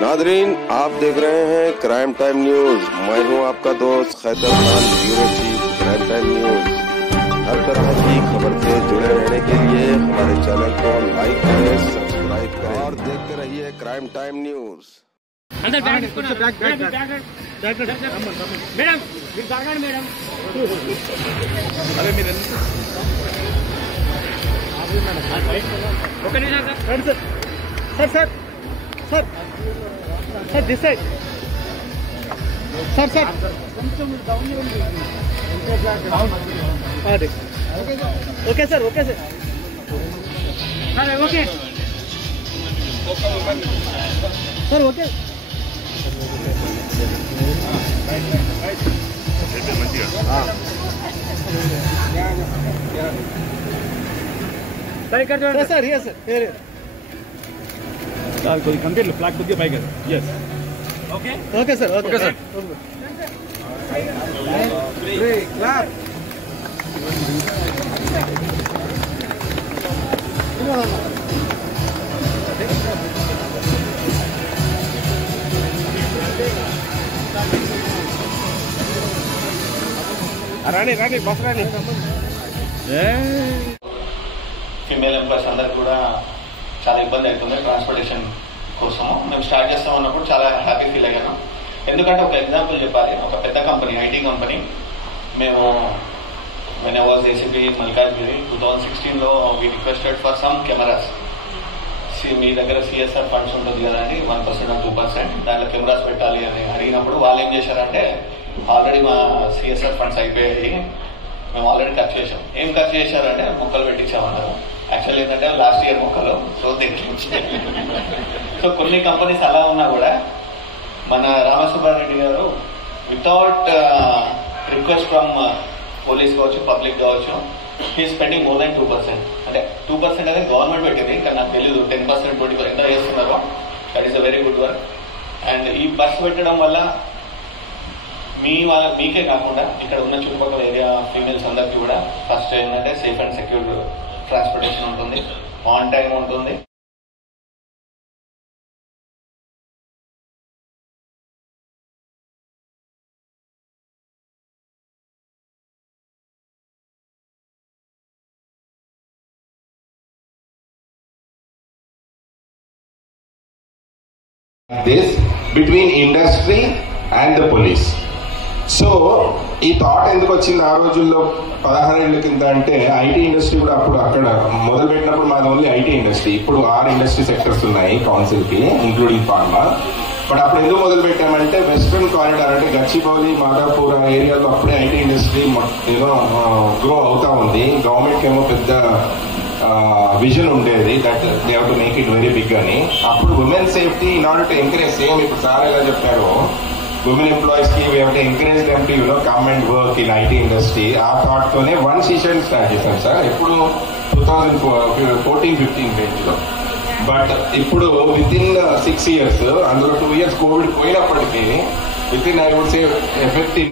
Nadreen, आप देख रहे हैं क्राइम टाइम न्यूज। मैं हूं आपका दोस्त Khaitar Khan, bureau chief crime time news. हर तरह की खबर से जुड़े रहने के लिए हमारे चैनल को लाइक करें, सब्सक्राइब करें और देखते रहिए crime time news. Sir this side sir okay sir okay sir okay sir okay sir ये सर कोई कंप्लीट फ्लैग కొద్దిగా పైకి yes okay okay sir okay sir clap Rani bus Rani female employees అందరికి కూడా చాలా ఇబ్బంది అవుతుంది ట్రాన్స్పోర్టేషన్ కోసము. మేము స్టార్ట్ చేస్తాం అన్నప్పుడు చాలా హ్యాపీ ఫీల్ అయ్యాను. ఎందుకంటే ఒక ఎగ్జాంపుల్ చెప్పాలి. ఒక పెద్ద కంపెనీ, ఐటీ కంపెనీ, మేము when I was ACP Malkajgiri 2016లో we requested for some cameras. మీ దగ్గర సిఎస్ఆర్ ఫండ్స్ ఉంటుంది కదండి, 1% or 2%, దాంట్లో కెమెరాస్ పెట్టాలి అని అడిగినప్పుడు వాళ్ళు ఏం చేశారంటే, ఆల్రెడీ మా సిఎస్ఆర్ ఫండ్స్ అయిపోయాయి, మేము ఆల్రెడీ ఖర్చు చేసాం. ఏం ఖర్చు చేశారంటే మొక్కలు పెట్టించామన్నారు. యాక్చువల్లీ ఏంటంటే లాస్ట్ ఇయర్ మొక్కలు సో కొన్ని కంపెనీస్ అలా ఉన్నా కూడా మన రామసుబ్బారెడ్డి గారు వితౌట్ రిక్వెస్ట్ ఫ్రమ్ పోలీస్ కావచ్చు, పబ్లిక్ కావచ్చు, హీ స్పెండింగ్ మోర్ దాన్ 2%. అంటే 2% అనేది గవర్నమెంట్ పెట్టింది, కానీ నాకు తెలియదు 10%, 20% ఎంత చేస్తున్నారో. That is a very good work. And ఈ బస్ పెట్టడం వల్ల మీకే కాకుండా ఇక్కడ ఉన్న చుట్టుపక్కల ఏరియా ఫీమేల్స్ అందరికీ కూడా ఫస్ట్ ఏంటంటే సేఫ్ అండ్ సెక్యూర్ ట్రాన్స్పోర్టేషన్ ఉంటుంది, ఆన్ టైం ఉంటుంది. This between industry and the police. So ఈ థాట్ ఎందుకు వచ్చింది ఆ రోజుల్లో 16 ఏళ్ల కింద అంటే, ఐటీ ఇండస్ట్రీ కూడా అప్పుడు అక్కడ మొదలు పెట్టినప్పుడు మాది ఓన్లీ ఐటీ ఇండస్ట్రీ. ఇప్పుడు 6 ఇండస్ట్రీ సెక్టర్స్ ఉన్నాయి కౌన్సిల్కి, ఇంక్లూడింగ్ ఫార్మా. బట్ అప్పుడు ఎందుకు మొదలు పెట్టామంటే, వెస్ట్రన్ కారిడార్ అంటే గచ్చిబౌలి, మాదాపూర్ ఏరియాలో అప్పుడే ఐటీ ఇండస్ట్రీ గ్రో అవుతా ఉంది. గవర్నమెంట్ ఏమో పెద్ద విజన్ ఉండేది that they have to make it very big అని. అప్పుడు women safety in order to encourage, same ఇప్పుడు సార్ ఎలా చెప్పారో, women employees ki we have to encourage them to come and work in IT industry. ఆ thought తోనే one session start చేశాం sir, ఎప్పుడు 2014-15 range లో. బట్ ఇప్పుడు విత్ ఇన్ 6 years, అందులో 2 years కోవిడ్ పోయినప్పటికీ with in I would say effective